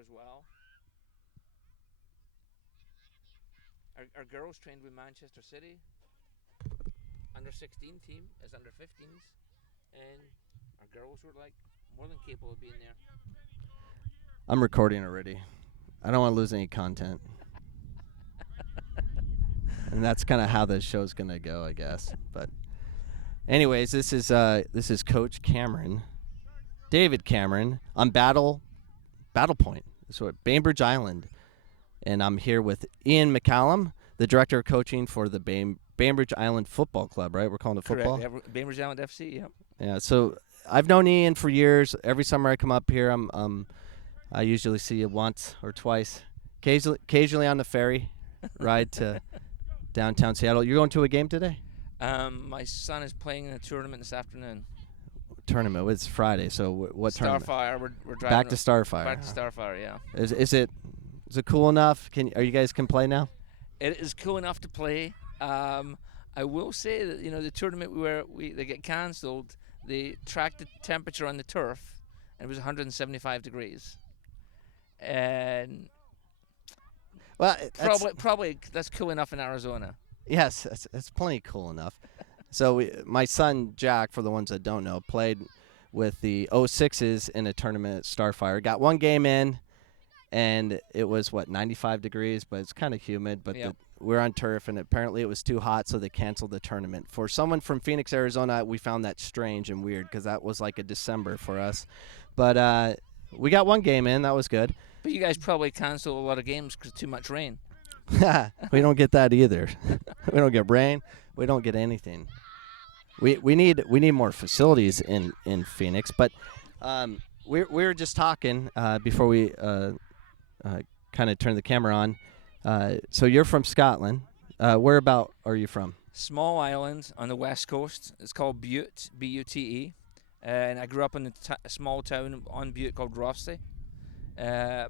as well. Our girls trained with Manchester City. Under 16 team is under 15s, and our girls were like more than capable of being there. I'm recording already. I don't want to lose any content. And that's kind of how the show's going to go, I guess. But anyways, this is Coach Cameron, David Cameron, on Battle Point. So at Bainbridge Island. And I'm here with Ian McCallum, the director of coaching for the Bainbridge Island Football Club, right? We're calling it football? Correct. Bainbridge Island FC, yep. Yeah, so I've known Ian for years. Every summer I come up here, I usually see you once or twice, occasionally on the ferry ride to downtown Seattle. You're going to a game today? My son is playing in a tournament this afternoon. Tournament? It's Friday, so what tournament? Starfire. We're driving back to Starfire. Back to Starfire, yeah. Is it cool enough? Are you guys can play now? It is cool enough to play. I will say that the tournament where they get cancelled, they tracked the temperature on the turf, and it was 175 degrees. And well, probably that's cool enough in Arizona. Yes, it's plenty cool enough. So my son Jack, for the ones that don't know, played with the 06s in a tournament at Starfire. Got one game in, and it was 95 degrees, but it's kind of humid. But yep. We're on turf, and apparently it was too hot, so they canceled the tournament. For someone from Phoenix, Arizona, we found that strange and weird because that was like a December for us. But we got one game in. That was good. But you guys probably cancel a lot of games because too much rain. We don't get that either. We don't get rain. We don't get anything. We need more facilities in Phoenix. But we were just talking before we kind of turned the camera on. So you're from Scotland. Whereabout are you from? Small island on the west coast. It's called Bute, B-U-T-E. And I grew up in a small town on Bute called Rothesay.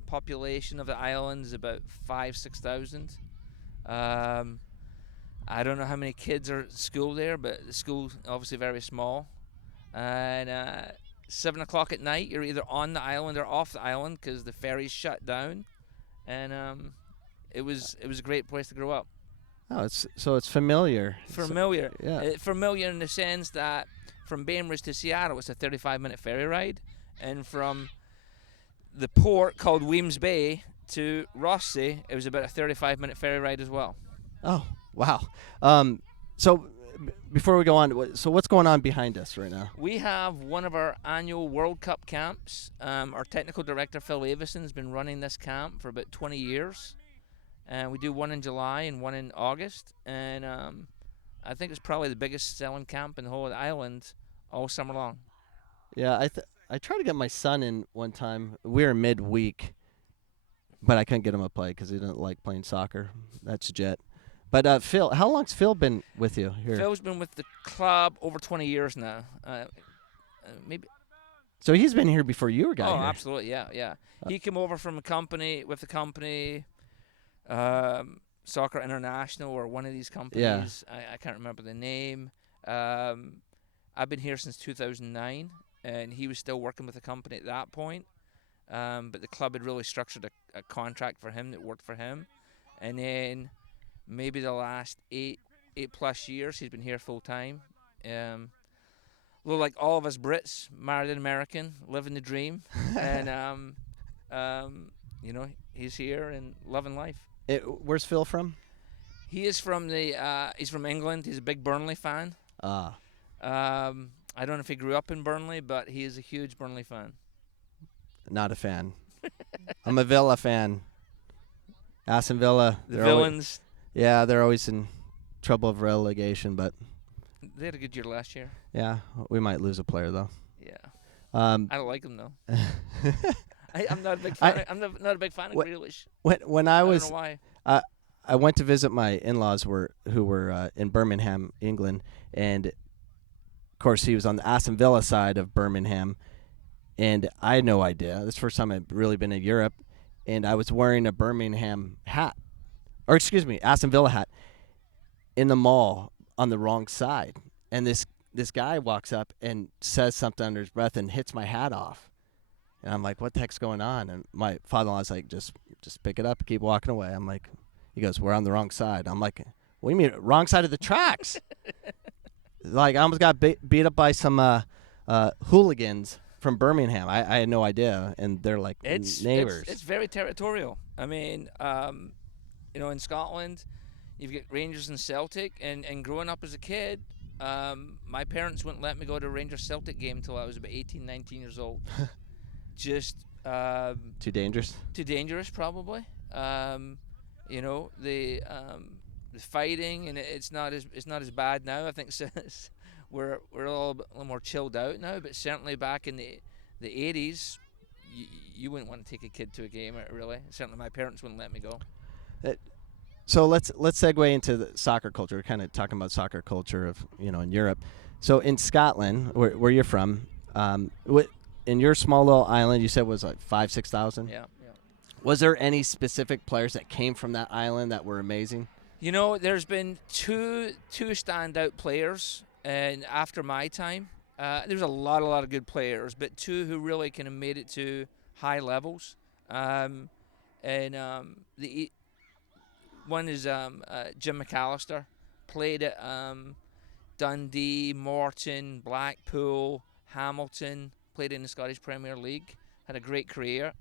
Population of the island is about 5,000-6,000. I don't know how many kids are at school there, but the school's obviously very small. And 7 o'clock at night, you're either on the island or off the island because the ferry's shut down. And it was a great place to grow up. Oh, it's familiar. Familiar. Yeah. Familiar in the sense that from Bainbridge to Seattle, it's a 35-minute ferry ride, and from the port called Weems Bay to Rothesay, it was about a 35-minute ferry ride as well. Oh, wow. So before we go on, so what's going on behind us right now? We have one of our annual World Cup camps. Our technical director, Phil Avison, has been running this camp for about 20 years. And we do one in July and one in August. And I think it's probably the biggest selling camp in the whole of the island all summer long. Yeah, I tried to get my son in one time. We were midweek, but I couldn't get him to play because he didn't like playing soccer. That's Jet. But Phil, how long's Phil been with you here? Phil's been with the club over 20 years now. Maybe. So he's been here before you were here. Oh, absolutely, yeah. He came over from with the company, Soccer International or one of these companies. Yeah. I can't remember the name. I've been here since 2009, and he was still working with the company at that point. But the club had really structured a contract for him that worked for him. And then maybe the last 8+ years, he's been here full time. Like all of us Brits, married an American, living the dream, and he's here and loving life. Where's Phil from? He is from he's from England. He's a big Burnley fan. Ah. I don't know if he grew up in Burnley, but he is a huge Burnley fan. Not a fan. I'm a Villa fan. Aston Villa. The villains. They're always in trouble of relegation, but they had a good year last year. Yeah, we might lose a player though. Yeah. I don't like him though. I'm not a big fan. I'm not a big fan of Grealish. When I was, don't know why. I went to visit my in-laws who were in Birmingham, England, and of course he was on the Aston Villa side of Birmingham, and I had no idea. This is the first time I'd really been in Europe, and I was wearing a Birmingham hat, or excuse me, Aston Villa hat, in the mall on the wrong side, and this guy walks up and says something under his breath and hits my hat off. And I'm like, what the heck's going on? And my father-in-law's like, just pick it up, keep walking away. I'm like, he goes, we're on the wrong side. I'm like, what do you mean, wrong side of the tracks? Like, I almost got beat up by some hooligans from Birmingham. I had no idea, and they're like neighbors. It's very territorial. I mean, in Scotland, you've got Rangers and Celtic, and growing up as a kid, my parents wouldn't let me go to a Rangers-Celtic game until I was about 18, 19 years old. Just Too dangerous? Too dangerous, probably. The fighting, and it's not as bad now. I think we're a little more chilled out now, but certainly back in the 80s, you wouldn't want to take a kid to a game, really. Certainly my parents wouldn't let me go. So let's segue into the soccer culture. We're kind of talking about soccer culture of in Europe. So in Scotland, where you're from, in your small little island, you said was like 5,000-6,000. Yeah. Was there any specific players that came from that island that were amazing? There's been two standout players, and after my time, there's a lot of good players, but two who really kind of made it to high levels. One is Jim McAllister, played at Dundee, Morton, Blackpool, Hamilton, played in the Scottish Premier League, had a great career.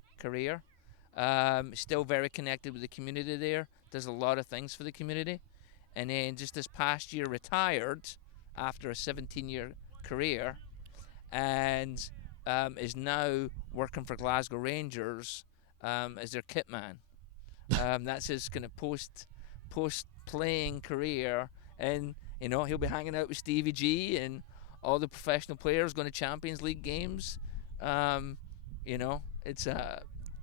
Still very connected with the community there, does a lot of things for the community. And then just this past year retired after a 17-year career, and is now working for Glasgow Rangers as their kit man. That's his kind of post playing career, and he'll be hanging out with Stevie G and all the professional players, going to Champions League games. It's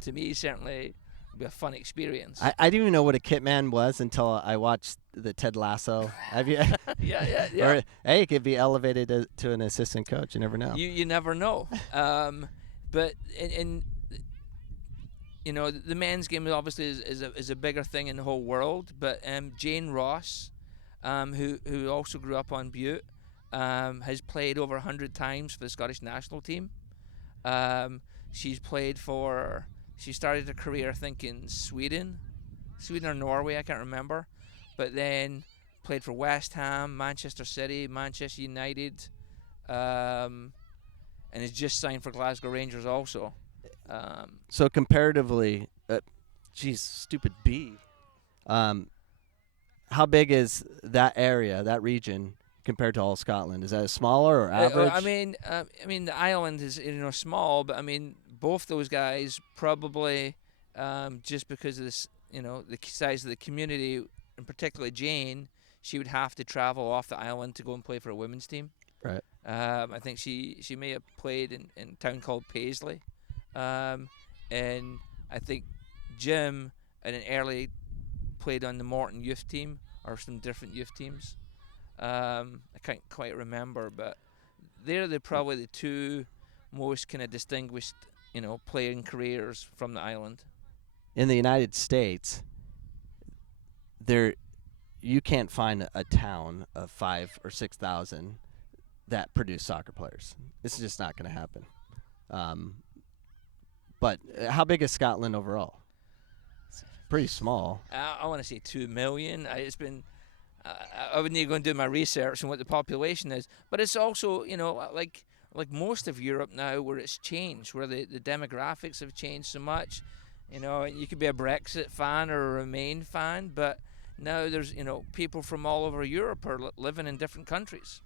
to me certainly be a fun experience. I didn't even know what a kit man was until I watched the Ted Lasso. Have you? Yeah. Or hey, it could be elevated to an assistant coach. You never know. You never know. But in the men's game obviously is a bigger thing in the whole world. But Jane Ross, who also grew up on Bute, has played over 100 times for the Scottish national team. She started her career, I think, in Sweden or Norway, I can't remember. But then played for West Ham, Manchester City, Manchester United, and has just signed for Glasgow Rangers also. So comparatively, stupid B. How big is that area, that region, compared to all Scotland? Is that smaller or average? I mean, the island is small, but I mean, both those guys probably just because of this, the size of the community, and particularly Jane, she would have to travel off the island to go and play for a women's team. Right. I think she may have played in a town called Paisley, and I think Jim at an early played on the Morton youth team or some different youth teams. I can't quite remember, but they're probably the two most kind of distinguished, playing careers from the island. In the United States, you can't find a town of 5,000 or 6,000 that produce soccer players. It's just not going to happen. But how big is Scotland overall? Pretty small. I want to say 2 million. I would need to go and do my research on what the population is, but it's also like most of Europe now, where it's changed, where the demographics have changed so much. You could be a Brexit fan or a Remain fan, but now there's people from all over Europe are living in different countries.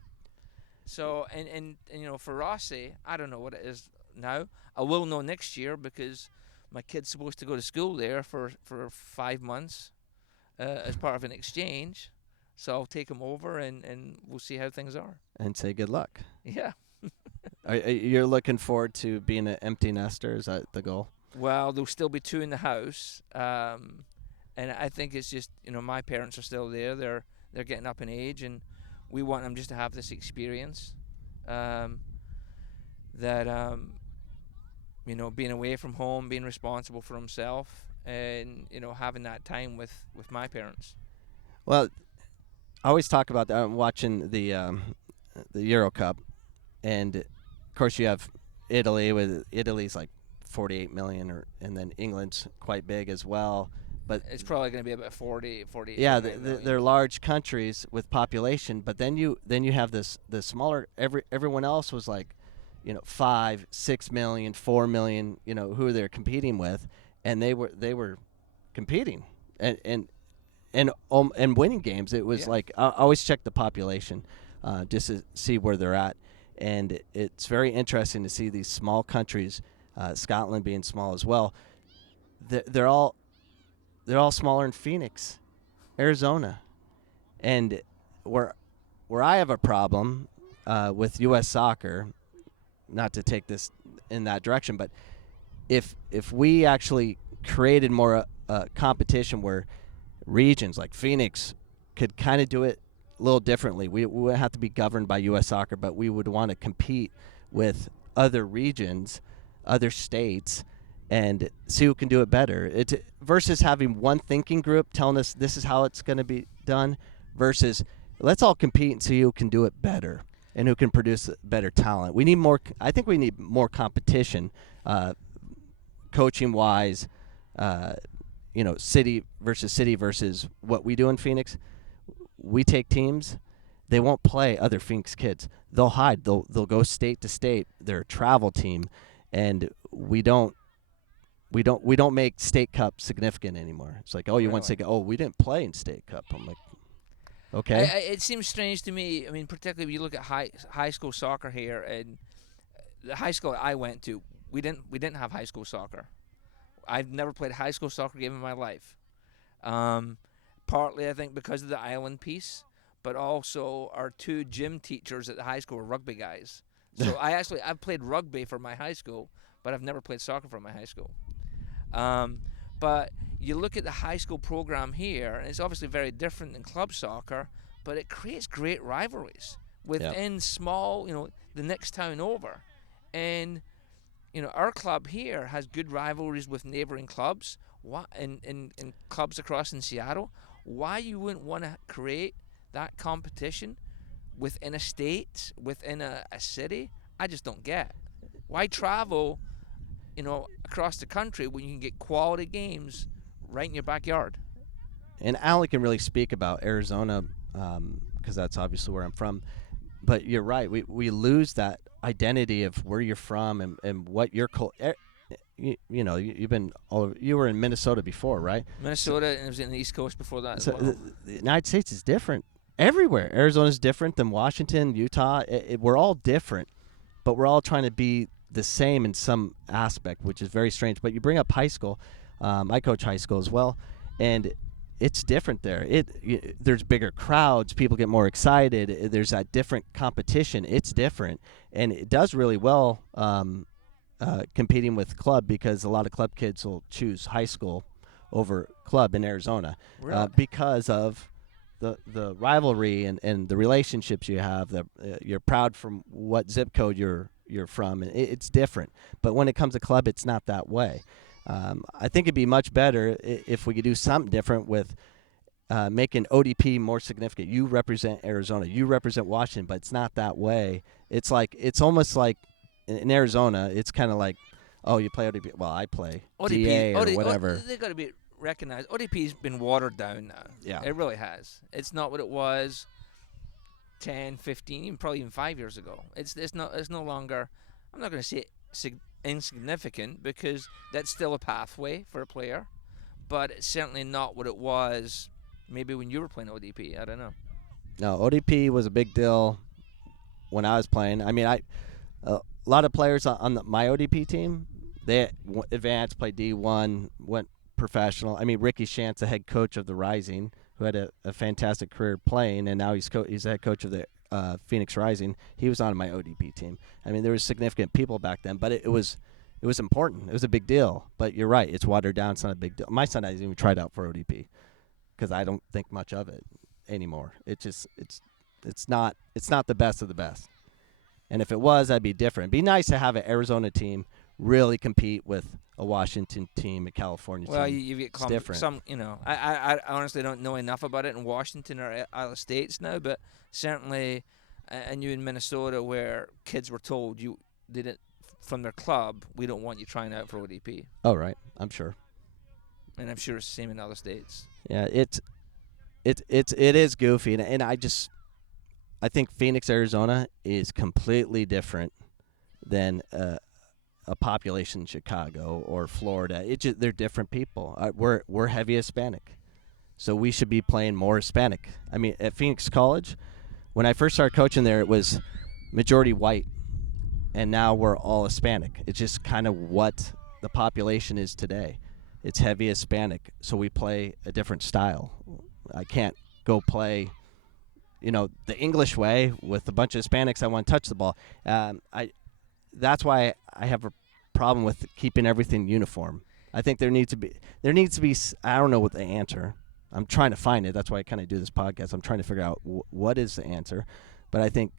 So and for Rossi, I don't know what it is now. I will know next year because my kid's supposed to go to school there for 5 months as part of an exchange. So I'll take him over and we'll see how things are. And say good luck. Yeah. You're looking forward to being an empty nester? Is that the goal? Well, there'll still be 2 in the house. And I think it's just, my parents are still there. They're getting up in age, and we want them just to have this experience. Being away from home, being responsible for himself, and, having that time with my parents. Well, I always talk about that. I'm watching the Euro Cup, and of course you have Italy. With Italy's like 48 million, and then England's quite big as well. But it's probably going to be about 40. Yeah, they're large countries with population, but then you have the smaller. Everyone else was like, 5, 6 million, 4 million. Who they're competing with, and they were competing and winning games. It was like I always check the population, just to see where they're at, and it's very interesting to see these small countries, Scotland being small as well. They're all smaller in Phoenix, Arizona, and where I have a problem with U.S. soccer, not to take this in that direction, but if we actually created more competition where regions like Phoenix could kind of do it a little differently, we wouldn't have to be governed by U.S. soccer, but we would want to compete with other regions, other states, and see who can do it better. Versus having one thinking group telling us this is how it's going to be done, versus let's all compete and see who can do it better and who can produce better talent. We need more. I think we need more competition, coaching wise. City versus what we do in Phoenix. We take teams. They won't play other Phoenix kids. They'll hide. They'll go state to state. They're a travel team, and we don't make State Cup significant anymore. It's like, oh, you won State Cup. Oh, we didn't play in State Cup. I'm like, okay. It seems strange to me. I mean, particularly when you look at high school soccer here, and the high school I went to, we didn't have high school soccer. I've never played a high school soccer game in my life. Partly, I think, because of the island piece, but also our two gym teachers at the high school were rugby guys. So I've played rugby for my high school, but I've never played soccer for my high school. But you look at the high school program here, and it's obviously very different than club soccer, but it creates great rivalries within small, the next town over. And, our club here has good rivalries with neighboring clubs in clubs across in Seattle. Why you wouldn't want to create that competition within a state, within a city, I just don't get. Why travel across the country when you can get quality games right in your backyard? And Alan can really speak about Arizona, because that's obviously where I'm from. But you're right. We lose that identity of where you're from and what your you were in Minnesota before, right? Minnesota, and it was in the East Coast before that. So as well. the United States is different everywhere. Arizona's different than Washington, Utah. We're all different, but we're all trying to be the same in some aspect, which is very strange. But you bring up high school. I coach high school as well, and it's different there. There's bigger crowds. People get more excited. There's that different competition. It's different, and it does really well competing with club, because a lot of club kids will choose high school over club in Arizona. Really? Because of the rivalry and the relationships you have. You're proud from what zip code you're from, and it's different. But when it comes to club, it's not that way. I think it'd be much better if we could do something different with making ODP more significant. You represent Arizona, you represent Washington, but it's not that way. It's almost like in Arizona, it's kind of like, oh, you play ODP. Well, I play DA or whatever. They got to be recognized. ODP's been watered down now. Yeah, it really has. It's not what it was 10, 15, probably even 5 years ago. It's no longer. I'm not going to say insignificant, because that's still a pathway for a player, but it's certainly not what it was maybe when you were playing ODP. I don't know. No, ODP was a big deal when I was playing. I mean, a lot of players on my ODP team, they advanced, played D1, went professional. I mean, Ricky Shantz, the head coach of the Rising, who had a fantastic career playing, and now he's the head coach of the Phoenix Rising. He was on my ODP team. I mean, there was significant people back then, but it was important. It was a big deal. But you're right, it's watered down. It's not a big deal. My son hasn't even tried out for ODP because I don't think much of it anymore. It's not the best of the best. And if it was, that'd be different. It'd be nice to have an Arizona team really compete with a Washington team, a California team. Well, you get different. Some, I honestly don't know enough about it in Washington or other states now, but certainly I knew in Minnesota where kids were told they didn't from their club, we don't want you trying out for ODP. Oh, right. I'm sure. And I'm sure it's the same in other states. Yeah, it is goofy, and I think Phoenix, Arizona is completely different than a population in Chicago or Florida. They're different people. We're heavy Hispanic, so we should be playing more Hispanic. I mean, at Phoenix College, when I first started coaching there, it was majority white, and now we're all Hispanic. It's just kind of what the population is today. It's heavy Hispanic, so we play a different style. I can't go play, the English way with a bunch of Hispanics. I want to touch the ball. That's why I have a problem with keeping everything uniform. I think there needs to be. I don't know what the answer. I'm trying to find it. That's why I kind of do this podcast. I'm trying to figure out what is the answer. But I think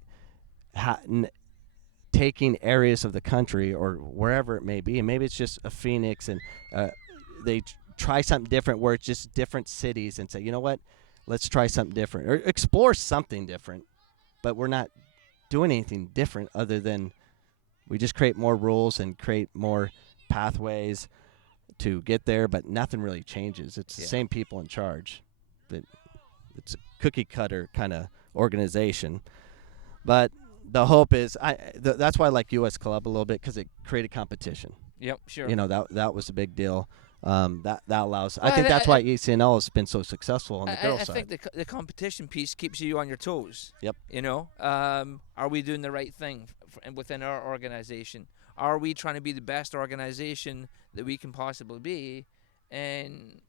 taking areas of the country or wherever it may be, and maybe it's just a Phoenix, and they try something different where it's just different cities and say, you know what, let's try something different or explore something different. But we're not doing anything different other than we just create more rules and create more pathways to get there, but nothing really changes. It's the same people in charge. It's a cookie cutter kind of organization. But the hope is, that's why I like U.S. Club a little bit, because it created competition. Yep, sure. That was a big deal. That allows. I think that's why ECNL has been so successful on the girls' side. I think the competition piece keeps you on your toes. Yep. Are we doing the right thing within our organization? Are we trying to be the best organization that we can possibly be? And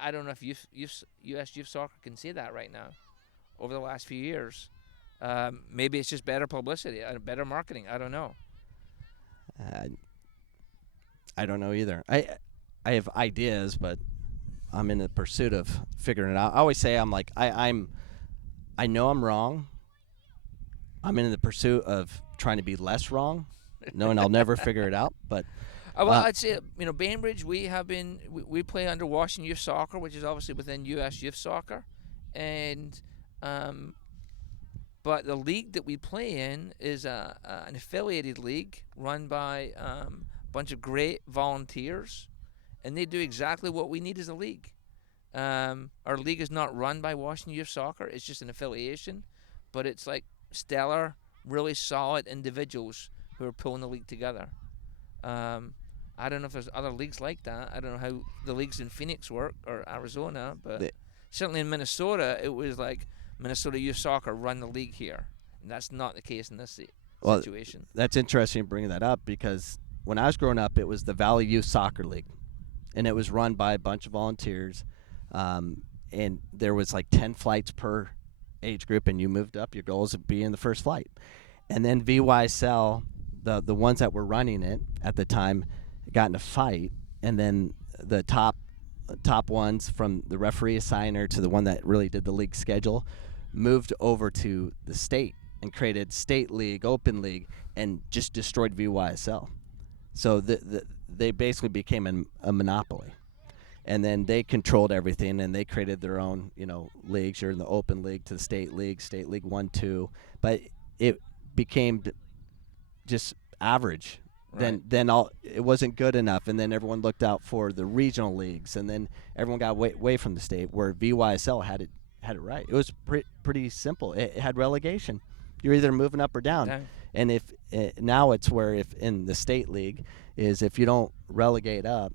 I don't know if U.S. Youth Soccer can say that right now. Over the last few years, maybe it's just better publicity, better marketing. I don't know. I don't know either. I have ideas, but I'm in the pursuit of figuring it out. I always say I know I'm wrong. I'm in the pursuit of trying to be less wrong, knowing I'll never figure it out. But I'd say Bainbridge, we play under Washington Youth Soccer, which is obviously within U.S. Youth Soccer, and but the league that we play in is an affiliated league run by bunch of great volunteers, and they do exactly what we need as a league. Our league is not run by Washington Youth Soccer. It's just an affiliation, but it's like stellar, really solid individuals who are pulling the league together. I don't know if there's other leagues like that. I don't know how the leagues in Phoenix work or Arizona, but certainly in Minnesota, it was like Minnesota Youth Soccer run the league here. And that's not the case in this situation. That's interesting bringing that up, because when I was growing up, it was the Valley Youth Soccer League, and it was run by a bunch of volunteers, and there was like 10 flights per age group, and you moved up. Your goal is to be in the first flight. And then VYSL, the ones that were running it at the time, got in a fight, and then the top ones, from the referee assigner to the one that really did the league schedule, moved over to the state and created state league, open league, and just destroyed VYSL. So they basically became a monopoly, and then they controlled everything, and they created their own leagues. You're in the open league to the state league 1, 2, but it became just average. Right. Then it wasn't good enough, and then everyone looked out for the regional leagues, and then everyone got away from the state, where VYSL had it right. It was pretty simple. It had relegation. You're either moving up or down. Okay. And if now it's where, if in the state league, is if you don't relegate up,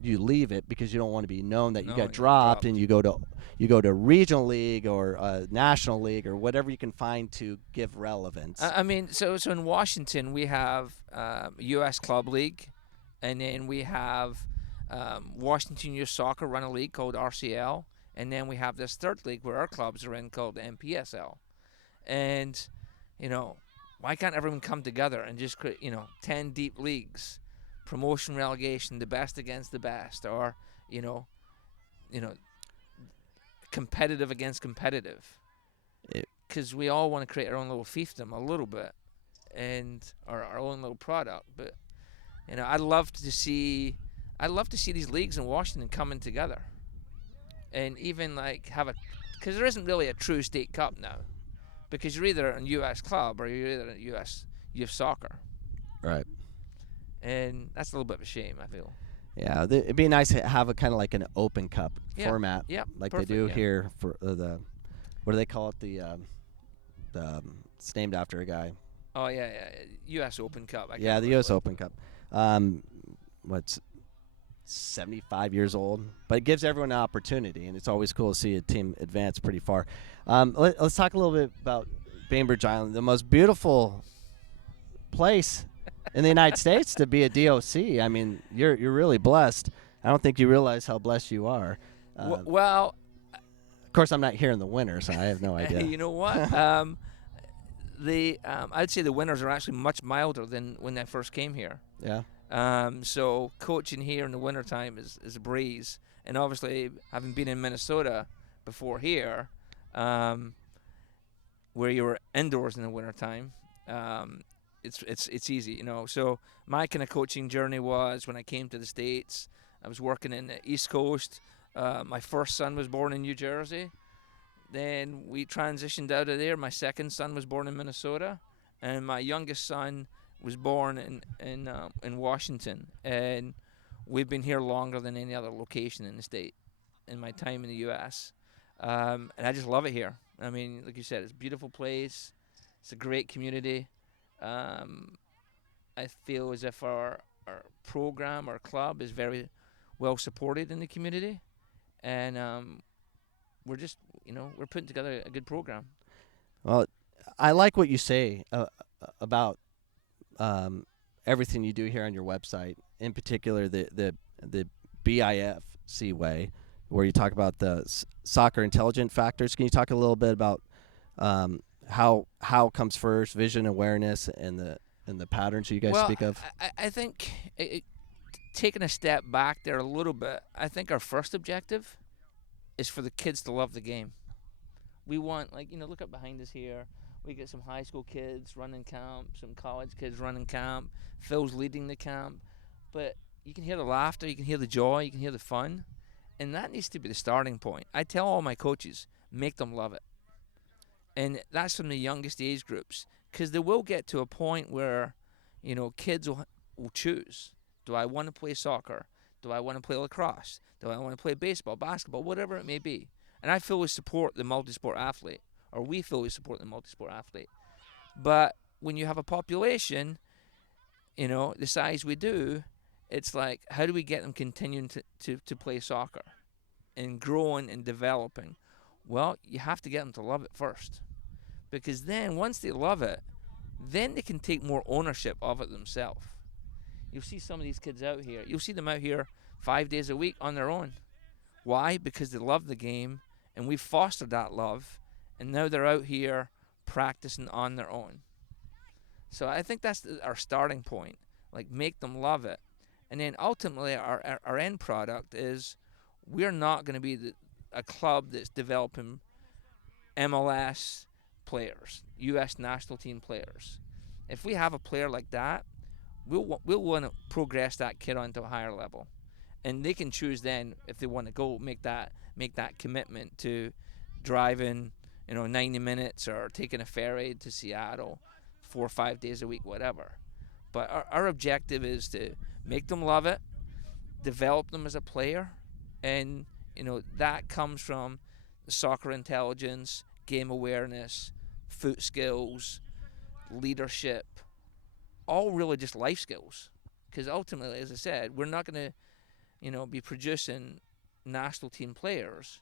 you leave it because you don't want to be known that you got dropped, and you go to regional league or national league or whatever you can find to give relevance. So in Washington we have U.S. Club League, and then we have Washington Youth Soccer run a league called RCL, and then we have this third league where our clubs are in called MPSL, and why can't everyone come together and just create 10 deep leagues? Promotion, relegation, the best against the best, or competitive against competitive, because we all want to create our own little fiefdom a little bit, and our own little product. But I'd love to see these leagues in Washington coming together, and even like because there isn't really a true state cup now, because you're either in U.S. Club or you're either in U.S. Youth Soccer. Right. And that's a little bit of a shame, I feel. Yeah, it'd be nice to have a kind of like an open cup Yeah. format, Yep. like Perfect, they do yeah. here for the what do they call it? It's named after a guy. Oh yeah, U.S. Open Cup. I Yeah, can't the remember U.S. what Open Cup. What's 75 years old, but it gives everyone an opportunity, and it's always cool to see a team advance pretty far. Let's talk a little bit about Bainbridge Island, the most beautiful place in the United States to be a DOC. I mean, you're really blessed. I don't think you realize how blessed you are. Well, of course, I'm not here in the winter, so I have no idea. you know what? I'd say the winters are actually much milder than when I first came here. Yeah. So coaching here in the wintertime is a breeze. And obviously, having been in Minnesota before here, where you were indoors in the wintertime, it's easy, you know. So my kind of coaching journey was when I came to the States, I was working in the East Coast. My first son was born in New Jersey. Then we transitioned out of there. My second son was born in Minnesota, and my youngest son was born in Washington. And we've been here longer than any other location in the state in my time in the U.S. And I just love it here. I mean, like you said, it's a beautiful place. It's a great community. I feel as if our program, our club, is very well supported in the community, and we're just, we're putting together a good program. Well, I like what you say about everything you do here on your website, in particular the BIFC way, where you talk about the soccer intelligent factors. Can you talk a little bit about how comes first, vision, awareness, and the patterns you guys speak of? I think taking a step back there a little bit, I think our first objective is for the kids to love the game. We want, look up behind us here. We get some high school kids running camp, some college kids running camp. Phil's leading the camp. But you can hear the laughter, you can hear the joy, you can hear the fun. And that needs to be the starting point. I tell all my coaches, make them love it. And that's from the youngest age groups. Because they will get to a point where, kids will choose. Do I want to play soccer? Do I want to play lacrosse? Do I want to play baseball, basketball, whatever it may be? And I fully support the multi-sport athlete, or we fully support the multi-sport athlete. But when you have a population, the size we do, it's like, how do we get them continuing to play soccer and growing and developing? Well, you have to get them to love it first. Because then, once they love it, then they can take more ownership of it themselves. You'll see some of these kids out here. You'll see them out here 5 days a week on their own. Why? Because they love the game, and we've fostered that love, and now they're out here practicing on their own. So I think that's our starting point. Make them love it. And then ultimately our end product is we're not going to be a club that's developing MLS players, U.S. national team players. If we have a player like that, we'll want to progress that kid onto a higher level. And they can choose then if they want to go make that commitment to driving 90 minutes or taking a ferry to Seattle 4 or 5 days a week, whatever. But our objective is to make them love it, develop them as a player, and that comes from the soccer intelligence, game awareness, foot skills, leadership, all really just life skills. Because ultimately, as I said, we're not going to be producing national team players,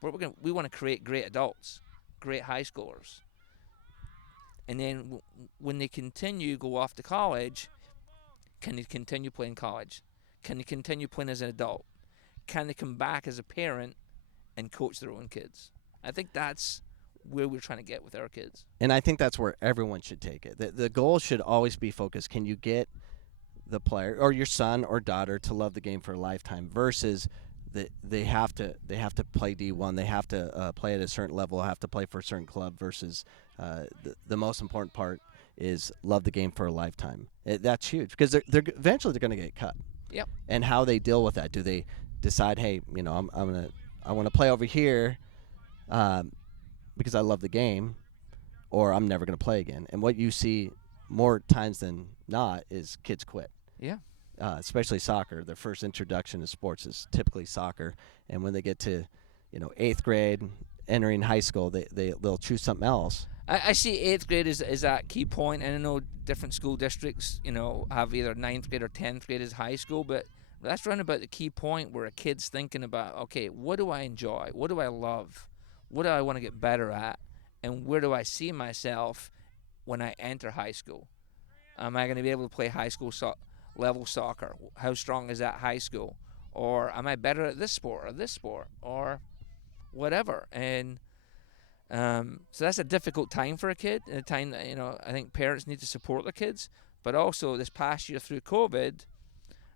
but we want to create great adults, great high schoolers. And then when they go off to college, can they continue playing college? Can they continue playing as an adult? Can they come back as a parent and coach their own kids? I think that's where we're trying to get with our kids. And I think that's where everyone should take it. The goal should always be focused. Can you get the player or your son or daughter to love the game for a lifetime versus they have to play D1. They have to play at a certain level, have to play for a certain club versus the most important part is love the game for a lifetime. That's huge because they're eventually they're going to get cut. Yep. And how they deal with that. Do they decide, hey, I want to play over here because I love the game, or I'm never going to play again. And what you see more times than not is kids quit. Yeah. Especially soccer. Their first introduction to sports is typically soccer, and when they get to, 8th grade, entering high school, they'll choose something else. I see 8th grade is that key point, and I know different school districts, have either 9th grade or 10th grade as high school, but that's around about the key point where a kid's thinking about, okay, what do I enjoy? What do I love? What do I want to get better at? And where do I see myself when I enter high school? Am I going to be able to play high school level soccer? How strong is that high school? Or am I better at this sport or whatever? And so that's a difficult time for a kid, and a time that I think parents need to support their kids. But also this past year through COVID,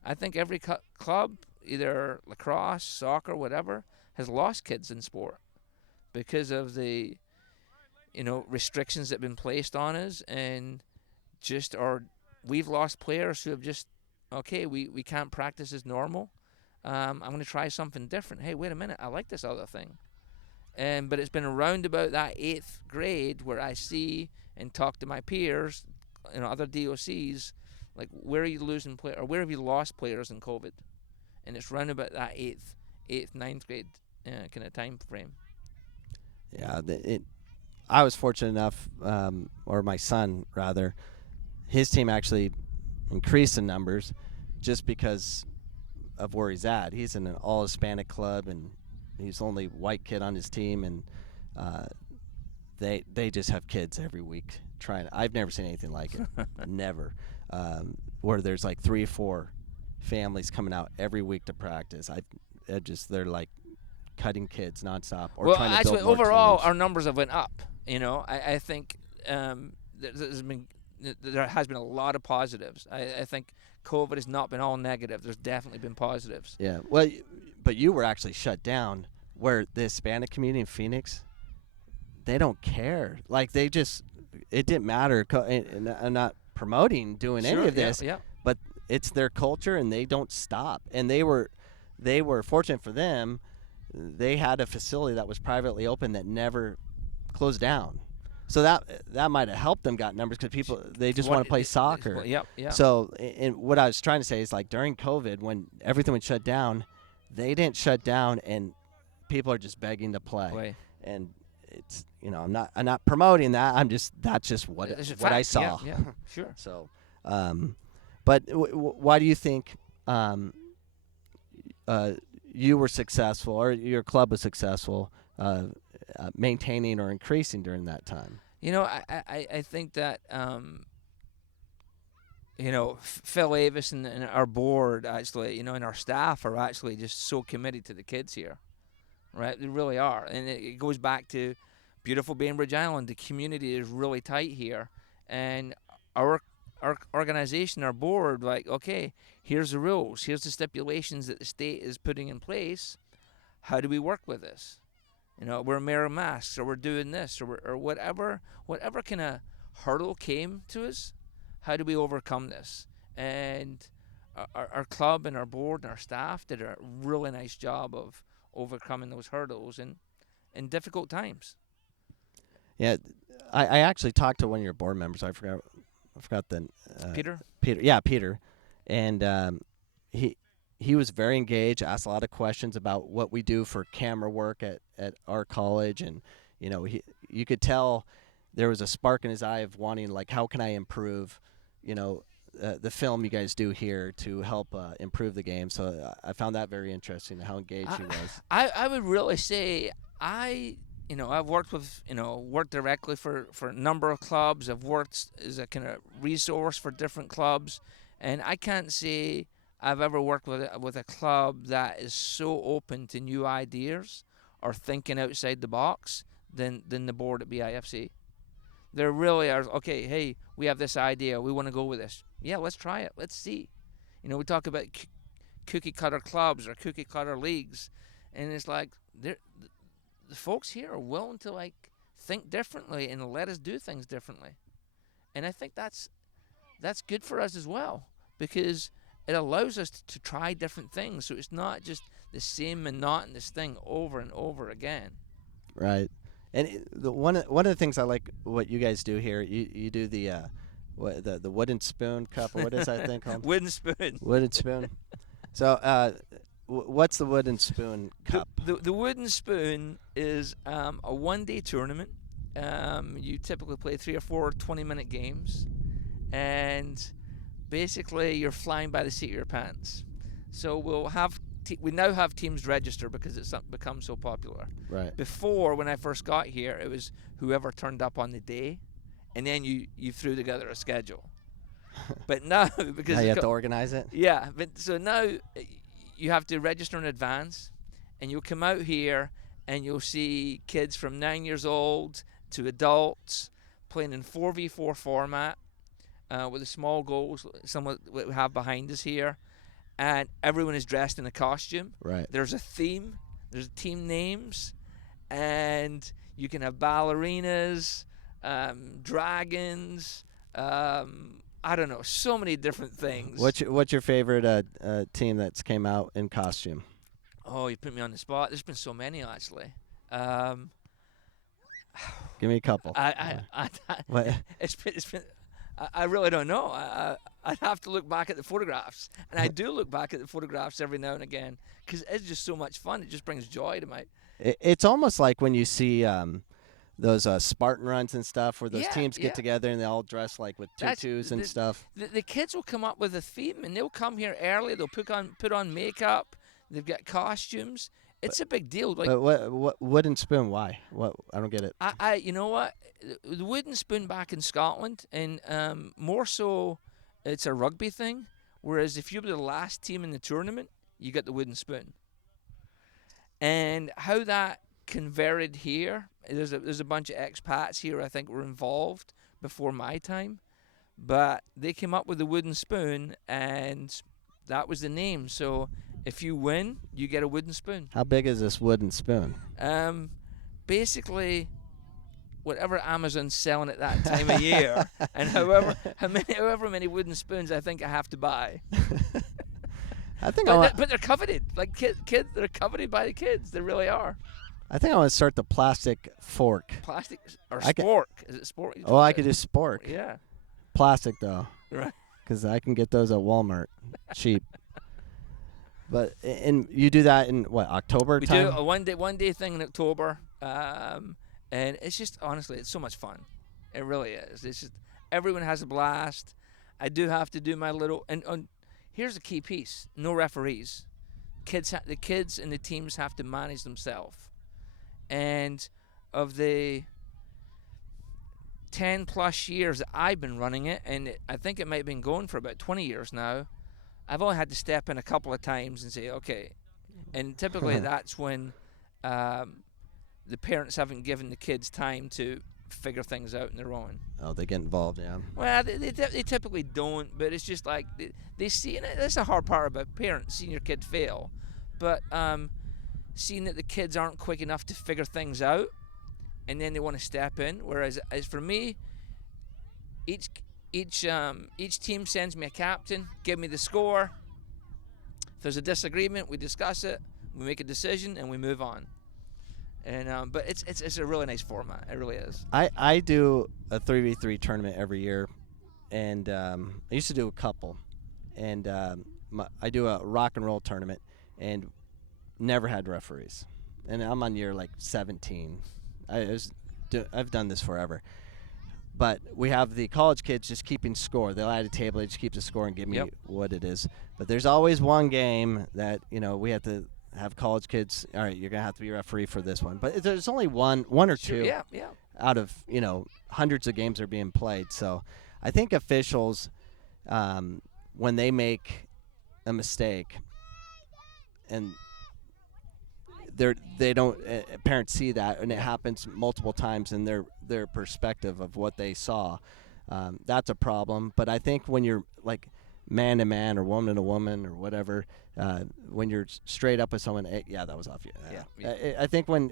I think every club, either lacrosse, soccer, whatever, has lost kids in sport because of the restrictions that have been placed on us, and we've lost players who have just, okay, we can't practice as normal. I'm going to try something different. Hey, wait a minute, I like this other thing. But it's been around about that 8th grade where I see and talk to my peers, other DOCs, like, where are you losing players, or where have you lost players in COVID? And it's around about that 8th, 9th grade kind of time frame. Yeah, I was fortunate enough, or my son rather, his team actually increased in numbers just because of where he's at. He's in an all-Hispanic club, and he's the only white kid on his team, and they just have kids every week trying. I've never seen anything like it. Never. Where there's like 3 or 4 families coming out every week to practice. They're like cutting kids nonstop, or trying to build more overall teams. Our numbers have went up. I think there has been a lot of positives. I think COVID has not been all negative. There's definitely been positives. Yeah, well, but you were actually shut down, where the Hispanic community in Phoenix, they don't care. Like, it didn't matter. And I'm not promoting doing any of this, but it's their culture, and they don't stop. And they were fortunate for them. They had a facility that was privately open that never closed down. So that might have helped them got numbers, because people, they just want to play soccer. Yeah. So, and what I was trying to say is, like, during COVID, when everything was shut down, they didn't shut down, and people are just begging to play. And it's, I'm not promoting that. That's just what I saw. Yeah, sure. So, but why do you think you were successful, or your club was successful, maintaining or increasing during that time? I think that Phil Avis and our board actually, and our staff are actually just so committed to the kids here, right? They really are, and it goes back to beautiful Bainbridge Island. The community is really tight here, and our organization, our board, like, okay, here's the rules, here's the stipulations that the state is putting in place. How do we work with this? We're wearing masks, or we're doing this, or whatever kind of hurdle came to us. How do we overcome this? And our club and our board and our staff did a really nice job of overcoming those hurdles in difficult times. Yeah, I actually talked to one of your board members. I forgot the Peter. Yeah, Peter, and he was very engaged. Asked a lot of questions about what we do for camera work at our college, and you could tell there was a spark in his eye of wanting, like, how can I improve, the film you guys do here to help improve the game. So I found that very interesting, how engaged he was. I would really say I've worked with, worked directly for a number of clubs. I've worked as a kind of resource for different clubs, and I can't say I've ever worked with a club that is so open to new ideas or thinking outside the box than the board at BIFC. They really are, okay, hey, we have this idea, we want to go with this. Yeah, let's try it, let's see. We talk about cookie cutter clubs or cookie cutter leagues, and it's like the folks here are willing to, like, think differently and let us do things differently. And I think that's good for us as well, because it allows us to try different things, so it's not just the same monotonous thing over and over again. Right. And one of the things I like what you guys do here, you do the what the wooden spoon cup, or what is that thing called? Wooden spoon. Wooden spoon. So, what's the wooden spoon cup? The wooden spoon is a one-day tournament. You typically play 3 or 4 20-minute games, and basically you're flying by the seat of your pants. So we now have teams register because it's become so popular. Right. Before, when I first got here, it was whoever turned up on the day, and then you threw together a schedule. But now, because now you have to organize it. Yeah, but so now you have to register in advance, and you'll come out here and you'll see kids from 9 years old to adults playing in 4v4 format with the small goals, some what we have behind us here, and everyone is dressed in a costume. Right. There's a theme. There's team names, and you can have ballerinas, dragons. I don't know, so many different things. What's your favorite team that's came out in costume? Oh, you put me on the spot. There's been so many actually. Give me a couple. It's been. I really don't know. I'd have to look back at the photographs, and I do look back at the photographs every now and again because it's just so much fun. It just brings joy to my. It's almost like when you see those Spartan runs and stuff, where those teams get together and they all dress like with tutus and stuff. The kids will come up with a theme, and they'll come here early. They'll put on makeup. They've got costumes. It's a big deal. Like, but what wooden spoon? Why? What? I don't get it. You know what? The wooden spoon back in Scotland, and more so, it's a rugby thing. Whereas if you were the last team in the tournament, you get the wooden spoon. And how that converted here, there's a bunch of expats here I think were involved before my time, but they came up with the wooden spoon, and that was the name. So if you win, you get a wooden spoon. How big is this wooden spoon? Basically, whatever Amazon's selling at that time of year, and however many wooden spoons I think I have to buy. But they're coveted. Like kids, they're coveted by the kids. They really are. I think I want to start the plastic fork. Plastic or spork? Is it spork? I could do spork. Yeah. Plastic though. Right. Because I can get those at Walmart, cheap. But you do that in what, October time? We do a one day thing in October, and it's just, honestly, it's so much fun. It really is. It's just, everyone has a blast. I do have to do my little, and here's the key piece: no referees. The kids and the teams have to manage themselves. And of the 10 plus years that I've been running it, and I think it might have been going for about 20 years now, I've only had to step in a couple of times and say, okay. And typically that's when the parents haven't given the kids time to figure things out on their own. Oh, they get involved, yeah. Well, they typically don't, but it's just like they see, and that's the hard part about parents, seeing your kid fail. But seeing that the kids aren't quick enough to figure things out, and then they want to step in. Whereas as for me, each team sends me a captain, give me the score. If there's a disagreement, we discuss it, we make a decision, and we move on. And but it's a really nice format. It really is. I do a 3v3 tournament every year, and I used to do a couple, and I do a rock and roll tournament, and never had referees. And I'm on year like 17. I've done this forever. But we have the college kids just keeping score. They'll add a table, they just keep the score and give me what it is. But there's always one game that, we have to have college kids, all right, you're going to have to be a referee for this one. But there's only one or two out of, hundreds of games are being played. So I think officials, when they make a mistake and they don't parents see that, and it happens multiple times in their perspective of what they saw, that's a problem. But I think when you're like man to man or woman to woman or whatever, when you're straight up with someone, that was off you. I think when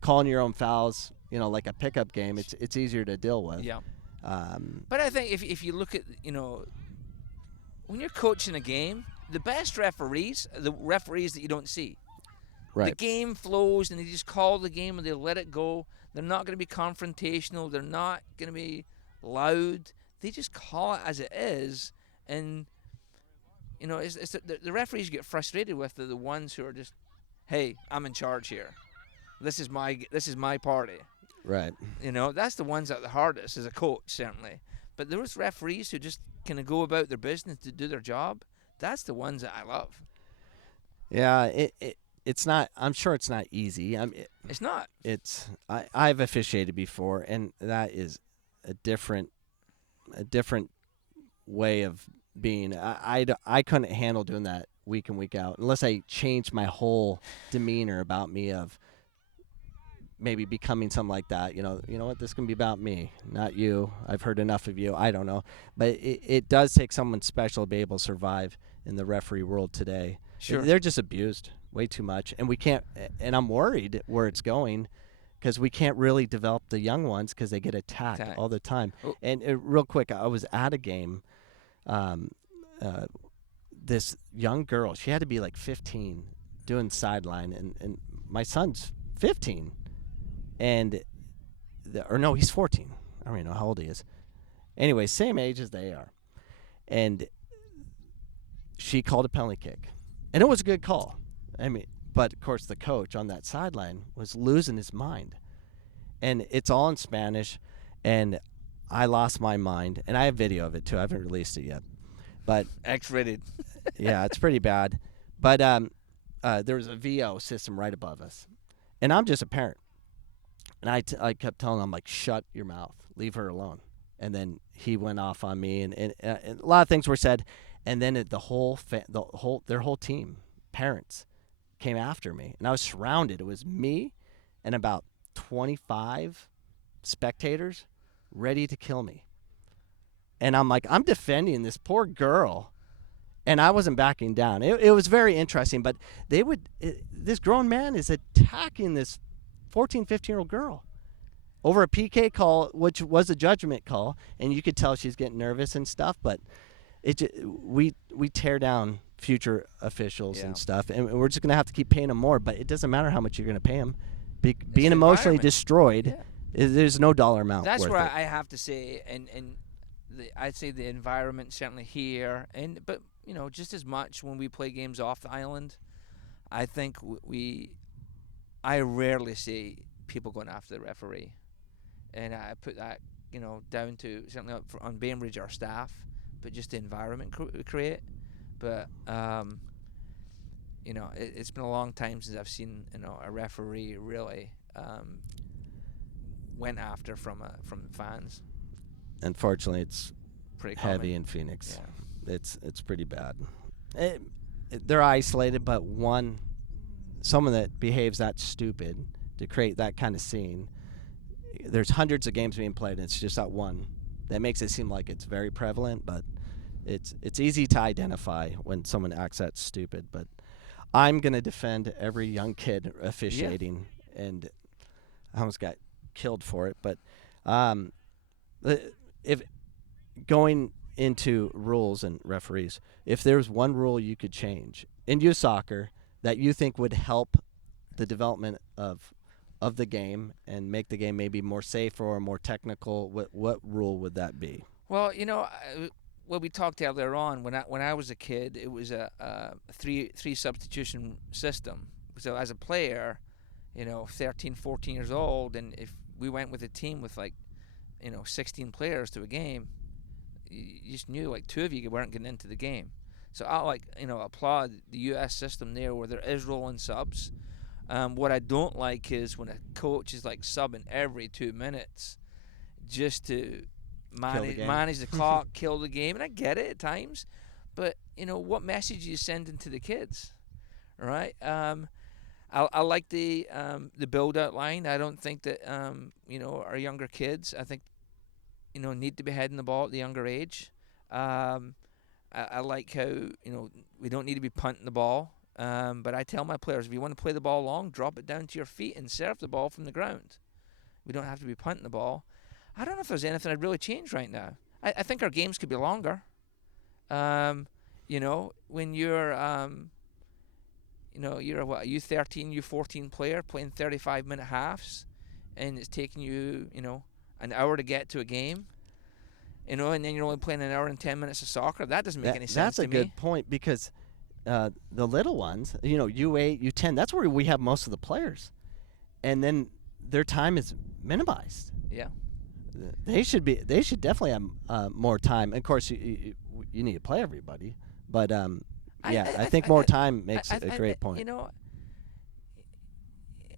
calling your own fouls, like a pickup game, it's easier to deal with. But I think if you look at when you're coaching a game, the best referees are the referees that you don't see. Right. The game flows, and they just call the game, and they let it go. They're not going to be confrontational. They're not going to be loud. They just call it as it is, and it's the referees get frustrated with the ones who are just, hey, I'm in charge here. This is my party. Right. That's the ones that are the hardest as a coach, certainly. But those referees who just kind of go about their business to do their job, that's the ones that I love. Yeah, it's not. I'm sure it's not easy. It's not. I've officiated before, and that is a different way of being. I couldn't handle doing that week in, week out unless I changed my whole demeanor about me of maybe becoming something like that. You know what? This can be about me, not you. I've heard enough of you. I don't know. But it does take someone special to be able to survive in the referee world today. Sure. They're just abused way too much. And we can't, and I'm worried where it's going because we can't really develop the young ones because they get attacked all the time. Oh. And real quick, I was at a game. This young girl, she had to be like 15 doing sideline, and my son's 15. And no, he's 14. I don't even know how old he is. Anyway, same age as they are. And she called a penalty kick. And it was a good call. But of course the coach on that sideline was losing his mind. And it's all in Spanish, and I lost my mind. And I have video of it too. I haven't released it yet. But X-rated. Yeah, it's pretty bad. But there was a VO system right above us. And I'm just a parent. And I kept telling him, like, shut your mouth, leave her alone. And then he went off on me, and a lot of things were said. And then their whole team, parents, came after me, and I was surrounded. It was me and about 25 spectators ready to kill me. And I'm like, I'm defending this poor girl, and I wasn't backing down. It was very interesting, but this grown man is attacking this 14, 15-year-old girl over a PK call, which was a judgment call, and you could tell she's getting nervous and stuff. But we tear down future officials and stuff, and we're just gonna have to keep paying them more. But it doesn't matter how much you're gonna pay them. Being emotionally destroyed, there's no dollar amount. That's worth where it. I have to say, I'd say the environment certainly here, but just as much when we play games off the island. I think I rarely see people going after the referee, and I put that down to certainly on Bainbridge our staff, but just the environment we create. But it's been a long time since I've seen a referee really went after from fans. Unfortunately, it's pretty heavy common in Phoenix. Yeah. It's pretty bad. They're isolated, but someone that behaves that stupid to create that kind of scene. There's hundreds of games being played, and it's just that one that makes it seem like it's very prevalent, but it's easy to identify when someone acts that stupid. But I'm gonna defend every young kid officiating, and I almost got killed for it. But if going into rules and referees, if there's one rule you could change in youth soccer that you think would help the development of the game and make the game maybe more safe or more technical, what rule would that be? Well, we talked earlier on, when I was a kid, it was a three substitution system. So as a player, 13, 14 years old, and if we went with a team with 16 players to a game, you just knew two of you weren't getting into the game. So I applaud the U.S. system there where there is rolling subs. What I don't like is when a coach is subbing every 2 minutes just to manage the clock, kill the game. And I get it at times, but what message are you sending to the kids, right? I like the build out line. I don't think that our younger kids, I think need to be heading the ball at the younger age. I like how we don't need to be punting the ball. But I tell my players, if you want to play the ball long, drop it down to your feet and serve the ball from the ground. We don't have to be punting the ball. I don't know if there's anything I'd really change right now. I think our games could be longer. When you're, you're a U13, U14 player playing 35-minute halves, and it's taking you, an hour to get to a game. And then you're only playing an hour and 10 minutes of soccer. That doesn't make any sense That's to a me. good point because the little ones, U8, U10, that's where we have most of the players, and then their time is minimized. Yeah. They should definitely have more time. Of course, you need to play everybody, but I think more time makes a great point.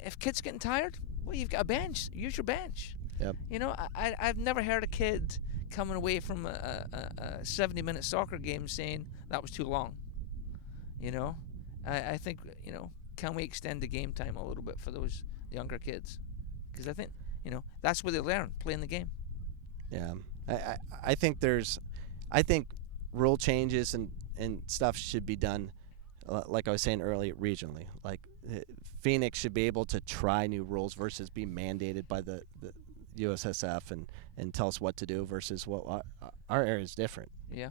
If kids getting tired, well, you've got a bench. Use your bench. Yep. I've never heard a kid coming away from a 70-minute soccer game saying that was too long. I think, can we extend the game time a little bit for those younger kids? Because I think, that's where they learn, playing the game. Yeah. I think rule changes and stuff should be done, like I was saying earlier, regionally. Like Phoenix should be able to try new rules versus be mandated by the USSF and tell us what to do versus what our area is different. Yeah.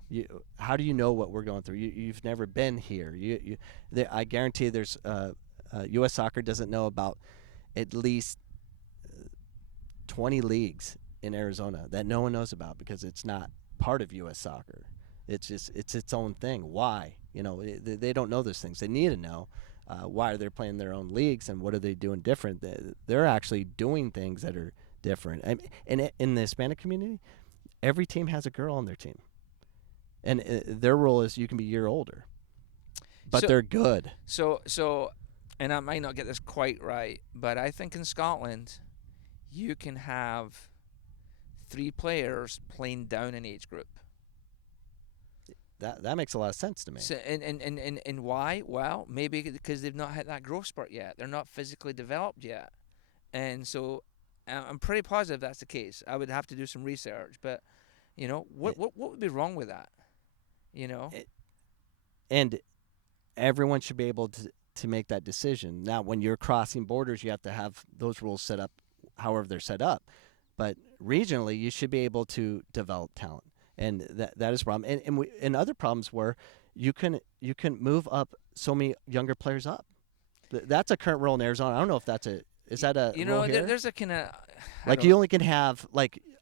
How do you know what we're going through? You've never been here. I guarantee there's U.S. Soccer doesn't know about at least 20 leagues in Arizona that no one knows about because it's not part of U.S. Soccer. It's its own thing. Why? They don't know those things. They need to know why are they playing their own leagues and what are they doing different. They're actually doing things that are different. And in the Hispanic community, every team has a girl on their team. And their rule is you can be a year older. But they're good. So, and I might not get this quite right, but I think in Scotland, you can have 3 players playing down an age group. That makes a lot of sense to me. So, and why? Well, maybe because they've not had that growth spurt yet. They're not physically developed yet. And so I'm pretty positive that's the case. I would have to do some research. But, what would be wrong with that? And everyone should be able to make that decision. Now, when you're crossing borders, you have to have those rules set up however they're set up. But regionally, you should be able to develop talent. And that is a problem. And other problems where you can move up so many younger players up. That's a current rule in Arizona. I don't know if is that a rule here? There's a kind of you only can have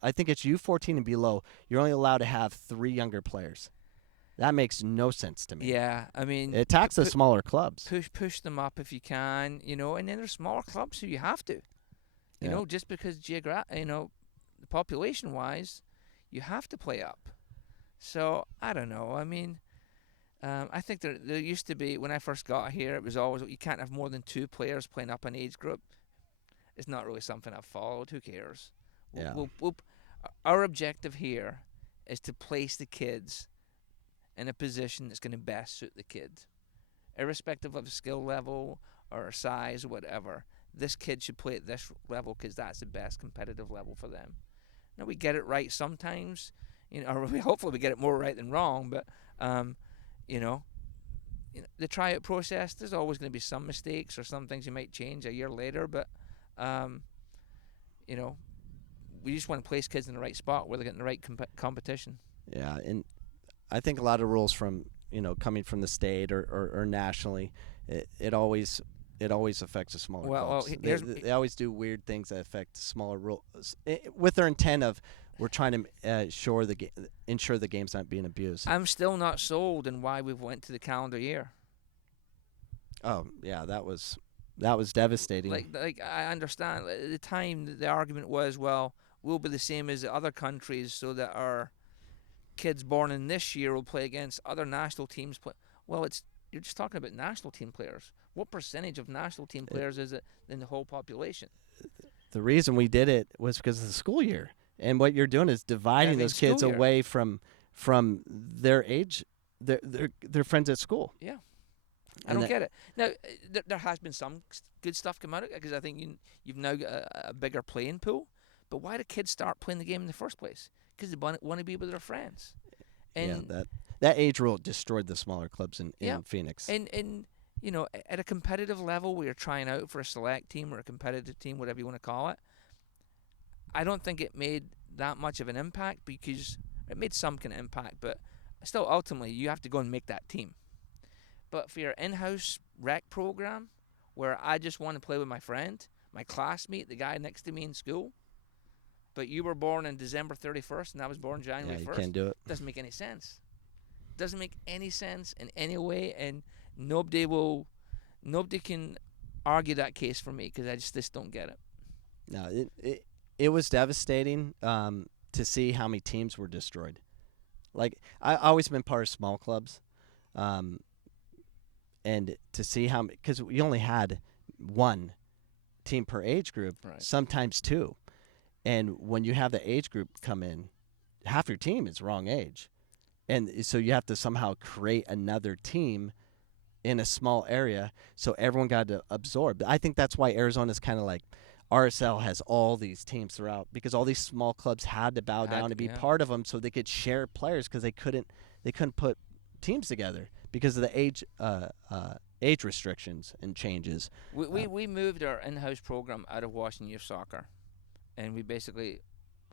I think it's U14 and below. You're only allowed to have 3 younger players. That makes no sense to me. Yeah, I mean, it attacks the smaller clubs. Push them up if you can, and then there's smaller clubs who you have to, just because population wise, you have to play up. So I don't know. I mean, I think there used to be when I first got here, it was always you can't have more than 2 players playing up an age group. It's not really something I've followed. Who cares? Yeah. Our objective here is to place the kids in a position that's going to best suit the kid, irrespective of skill level or size or whatever. This kid should play at this level because that's the best competitive level for them. Now we get it right sometimes, or hopefully we get it more right than wrong. But the tryout process, there's always going to be some mistakes or some things you might change a year later. But we just want to place kids in the right spot where they're getting the right competition. Yeah, and I think a lot of rules from coming from the state or nationally, it always affects the smaller clubs. They always do weird things that affect smaller rules with their intent of we're trying to ensure the game's not being abused. I'm still not sold in why we've went to the calendar year. Oh yeah, that was devastating. Like I understand at the time the argument was, well, we'll be the same as the other countries so that our kids born in this year will play against other national teams. Well, you're just talking about national team players. What percentage of national team players is it in the whole population? The reason we did it was because of the school year, and what you're doing is dividing those kids away from their age, their friends at school. Yeah, I don't get it. Now there has been some good stuff come out of it because I think you've now got a bigger playing pool. But why do kids start playing the game in the first place? Because they want to be with their friends. And that age rule destroyed the smaller clubs in Phoenix. And at a competitive level where you're trying out for a select team or a competitive team, whatever you want to call it, I don't think it made that much of an impact because it made some kind of impact, but still ultimately you have to go and make that team. But for your in-house rec program where I just want to play with my friend, my classmate, the guy next to me in school, but you were born on December 31st and I was born January Yeah, you 1st. can't do it. Doesn't make any sense. Doesn't make any sense in any way, and nobody can argue that case for me because I just don't get it. No, it was devastating to see how many teams were destroyed. Like, I always been part of small clubs, and to see how, because we only had one team per age group, Right. sometimes two. And when you have the age group come in, half your team is wrong age. And so you have to somehow create another team in a small area so everyone got to absorb. I think that's why Arizona's kind of like RSL has all these teams throughout, because all these small clubs had to bow down to be part of them so they could share players, because they couldn't put teams together because of the age restrictions and changes. We moved our in-house program out of Washington Youth Soccer, and we basically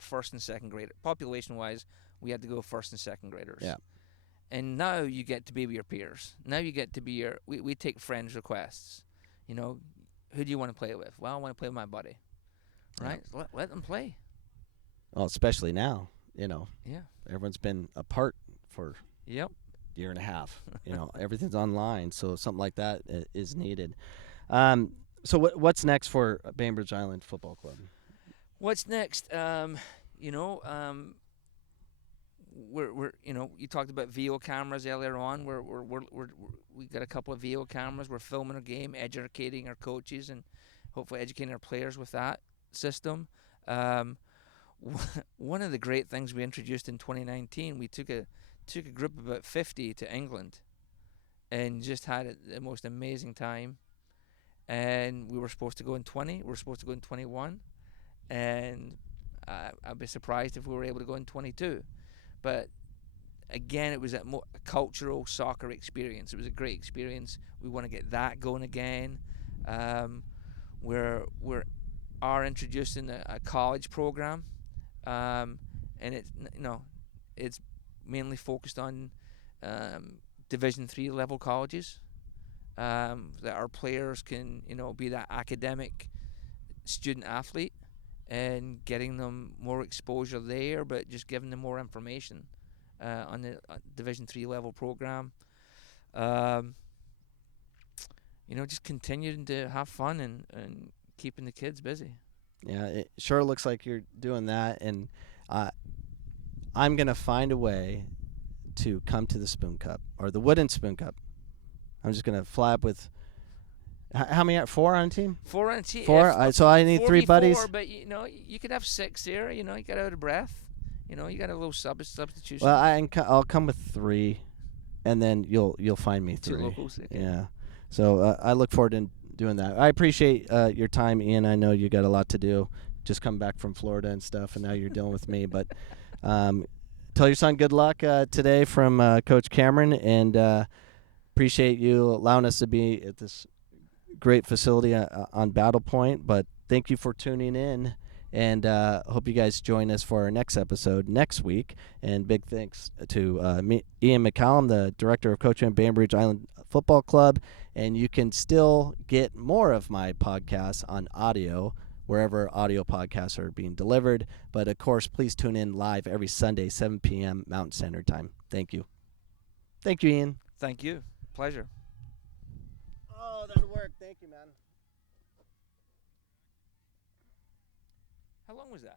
first and second grade population-wise, we had to go first and second graders. Yeah. And now you get to be with your peers. Now you get to be we take friends requests. You know, who do you want to play with? Well, I want to play with my buddy. Right? Yeah. Let them play. Well, especially now, you know. Yeah. Everyone's been apart for Yep. a year and a half. You know, everything's online, so something like that is needed. So what's next for Bainbridge Island Football Club? What's next? We're you talked about VO cameras earlier on. We got a couple of VO cameras. We're filming our game, educating our coaches, and hopefully educating our players with that system. One of the great things we introduced in 2019, we took a group of about 50 to England, and just had the most amazing time. And we were supposed to go in 20. We were supposed to go in 21, and I'd be surprised if we were able to go in 22. But again, it was a cultural soccer experience. It was a great experience. We want to get that going again. We are introducing a college program, and it's mainly focused on Division 3 level colleges, that our players can be that academic student athlete, and getting them more exposure there, but just giving them more information on the Division 3 level program. Just continuing to have fun and keeping the kids busy. Yeah, it sure looks like you're doing that, and I'm going to find a way to come to the Spoon Cup, or the Wooden Spoon Cup. I'm just going to fly up with... How many? 4 on a team? 4 on a team. 4. So I need 3 buddies. 4, but you could have 6 there. You got out of breath. You got a little substitution. Well, I'll come with 3, and then you'll find me 3. 2 locals. Okay. Yeah. So I look forward to doing that. I appreciate your time, Ian. I know you got a lot to do. Just come back from Florida and stuff, and now you're dealing with me. But tell your son good luck today from Coach Cameron, and appreciate you allowing us to be at this great facility on Battle Point. But thank you for tuning in, and hope you guys join us for our next episode next week. And big thanks to Ian McCallum, the director of coaching at Bainbridge Island Football Club. And you can still get more of my podcasts on audio wherever audio podcasts are being delivered. But of course, please tune in live every Sunday, 7 p.m. Mountain Standard Time. Thank you. Thank you, Ian. Thank you. Pleasure. Oh, that'll work. Thank you, man. How long was that?